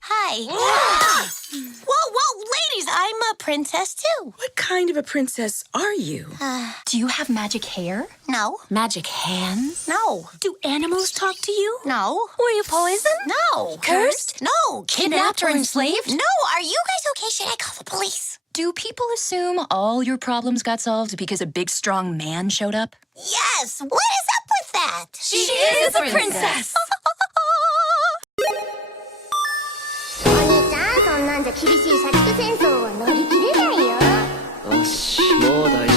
Hi. Whoa, ladies, I'm a princess too. What kind of a princess are you? Do you have magic hair? No. Magic hands? No. Do animals talk to you? No. Were you poisoned? No. Cursed? No. Kidnapped or enslaved? No. Are you guys okay? Should I call the police? Do people assume all your problems got solved because a big, strong man showed up? Yes. What is up with that? She is a princess. お兄ちゃん、そんなんじゃ厳しいシャキク戦争は乗り切れないよ。よし、もう大丈夫。